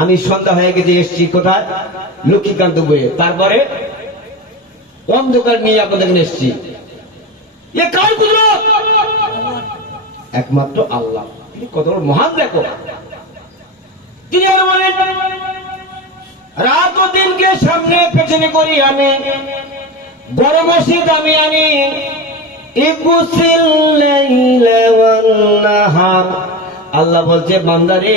আমি সন্ধ্যা হয়ে গেছে, এসছি কোথায়? লক্ষ্মীকান্ত বইয়ে তারপরে অন্ধকার নিয়ে আপনাদের এসছি। একমাত্র আল্লাহ। তিনি কত বড় মহান দেখো। তিনি রাত ও দিনকে সামনে পেছনে করি আমি, বড় মসজিদ আমি আনি। আল্লাহ বলছে, বান্দারে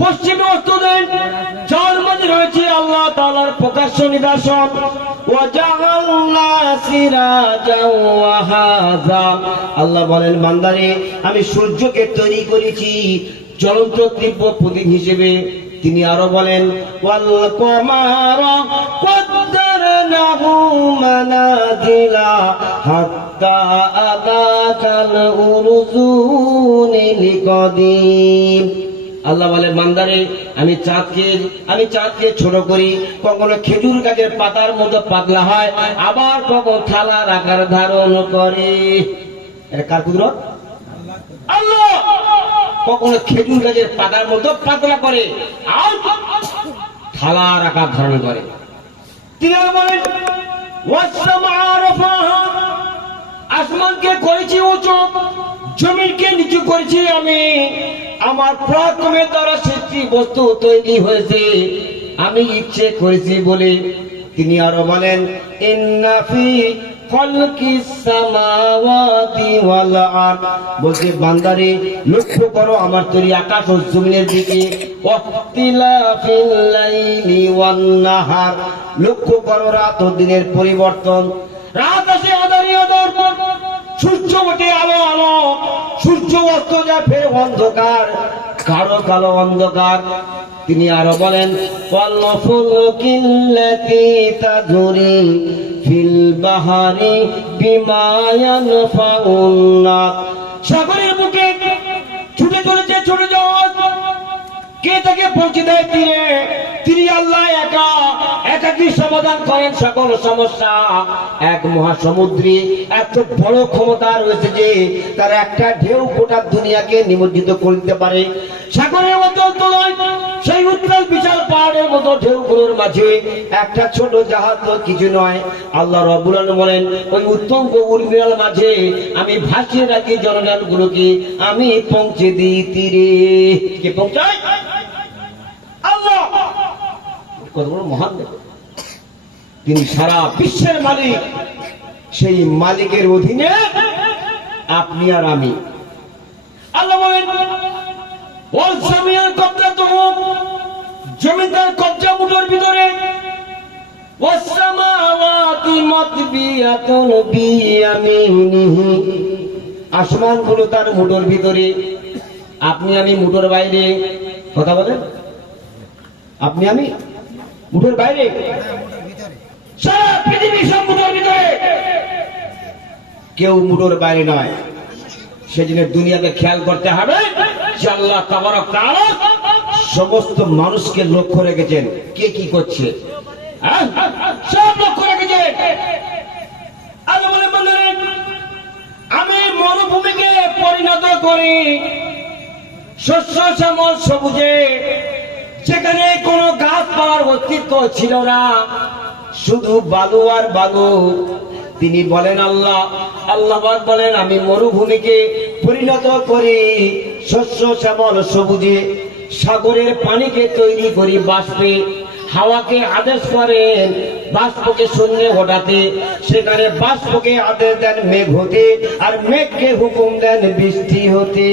পশ্চিমে অস্ত দেন যার মধ্যে রয়েছে, আল্লাহ তাআলার প্রকাশ্য নিদর্শন। আল্লাহ বলেন, বান্দারে, আমি সূর্যকে তৈরি করেছি জ্বলন্ত তীব্র প্রতীক হিসেবে। তিনি আরও বলেন হাত্তা আল্লাহ বলে মান্দারে আমি চাঁদকে আমি চাঁদকে ছোট করি। কখনো খেজুর গাছের পাতার মতো পাতলা হয়, আবার কখন থালার আকার ধারণ করে। এটা কার কুদরত? আল্লাহ! কখনো খেজুর গাছের পাতার মতো পাতলা করে আর থালার আকার ধারণ করে। তিনি বলেন আসমানকে করেছি উঁচু, জমিনকে নিচু করেছি আমি। আমার প্রথমে দ্বারা সৃষ্টি বস্তু তৈরি হয়েছে। আমি ইচ্ছে করেছি বলে তিনি আরও বলেন ইন্নাফি বলছে, বান্দারে, লক্ষ্য করো, আমার তৈরি আকাশ ও জমিনের দিকে লক্ষ্য করো, রাত ও দিনের পরিবর্তন। রাত আসে আদারি আদর সূর্য ওঠে আলো আলো। সূর্য অস্ত যায়, ফের অন্ধকার। কারও কালো অন্ধকার। তিনি আরও বলেন ফিল বাহারি বিমায়ান সাগরের বুকে ছুটে চলেছে, ছোট জগৎ কে তাকে পৌঁছে দেয় তীরে? তিনি আল্লাহ একা। একাকি সমাধান করেন সকল সমস্যা। এক মহাসমুদ্রে এত বড় ক্ষমতা রয়েছে যে, তার একটা ঢেউ গোটা দুনিয়াকে নিমজ্জিত করতে পারে। সাগরের মতো সেই উত্তাল বিশাল পাহাড়ের মতো ঢেউগুলোর মাঝে একটা ছোট জাহাজ তো কিছু নয়। আল্লাহ রব্বুল আলামিন বলেন, ওই উত্তম উর্মিরাল মাঝে আমি ভাসিয়ে রাখি জনগণগুলোকে আমি পৌঁছে দিই তীরে। কে পৌঁছায়? আল্লাহ! কত মহান তিনি সারা বিশ্বের মালিক। সেই মালিকের অধীনে আপনি আর আমি সামিয়ার কবজা তো ভিতরে। তার মুঠোর ভিতরে। আপনি আমি মুঠোর বাইরে। কথা বলেন? আপনি আমি মুঠোর বাইরে? ভিতরে। কেউ মুঠোর বাইরে নয়। সেজন্য দুনিয়াকে খেয়াল করতে হবে। আল্লাহ সমস্ত মানুষকে লক্ষ্য রেখেছেন। কে কি করছে? হ্যাঁ? সব লক্ষ্য আমি মরুভূমিকে পরিণত করি। শস্য, শ্যামল, সবুজে। যেখানে কোনো গাছ পাওয়ার অস্তিত্ব ছিল না। শুধু বালু আর বালু। তিনি বলেন, আল্লাহ আল্লাহ বলেন, আমি মরুভূমিকে পরিণত করি। শস্য শ্যামল সবুজে সাগরের পানিকে তৈরি করি বাষ্পে। হাওয়াকে আদেশ করেন বাষ্পকে শূন্য ঘটাতে সেখানে বাষ্পকে আদেশ দেন মেঘ হতে আর মেঘকে হুকুম দেন বৃষ্টি হতে।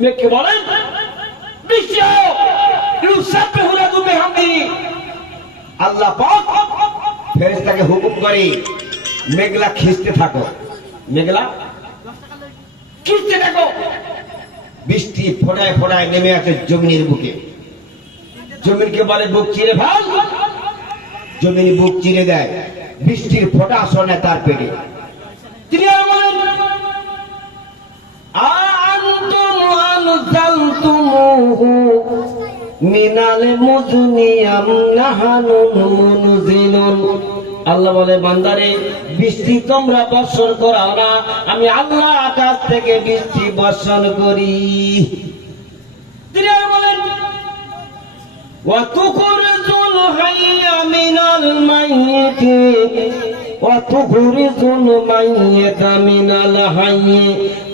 মেঘকে? বলেন? আল্লাহ পাক ফেরেশতাকে হুকুম করে, মেঘলা খিস্তে থাকো। মেঘলা? খিস্তে থাকো বৃষ্টি ফোটায় ফোটায় নেমে আসে জমিনের বুকে। জমিনকে বলে, বুক চিরে ফেল। জমিন বুক চিরে দেয়। বৃষ্টির ফোঁটা আসনে তার পেটে। তিনি আর বলেন আম নাহানুন মুনজিলুন আল্লাহ বলে বান্দারে বৃষ্টি তোমরা বর্ষণ করাও না আমি আল্লাহ আকাশ থেকে বৃষ্টি বর্ষণ করি তিনি আর বলেন وتخرج الحي من الميت وتخرج الميت من الحي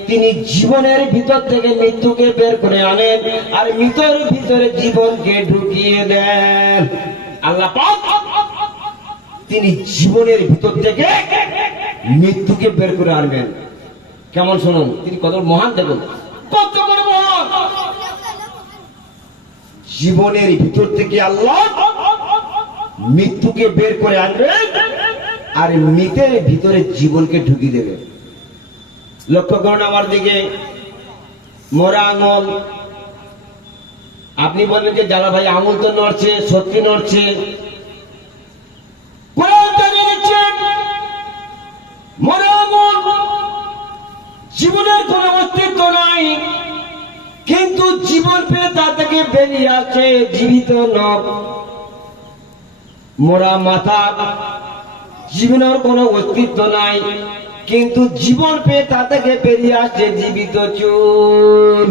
তিনি জীবনের ভিতর থেকে মৃত্যুকে বের করে আনেন আর মৃতর ভিতরে জীবনকে ঢুকিয়ে দেন আল্লাহ পাক তিনি জীবনের ভিতর থেকে মৃত্যুকে বের করে আনবেন। কেমন শুনুন? তিনি কত মহান দেখুন। কত বড় মহান! জীবনের ভিতর থেকে আল্লাহ মৃত্যুকে বের করে আনবে আর মৃতের ভিতরে জীবনকে ঢুকিয়ে দেবে লক্ষ্য করুন আমার দিকে। মোরা আঙুল আপনি বলবেন যে জ্বালা ভাই আঙুল তো নড়ছে, সত্যি নড়ছে। জীবনের কোন অস্তিত্ব নাই। কিন্তু জীবন পেয়ে তা থেকে বেরিয়ে আছে জীবিত নব মোরা মাথা জীবনের কোনো অস্তিত্ব নাই। কিন্তু জীবন পেয়ে তা থেকে বেরিয়ে আসছে জীবিত চুল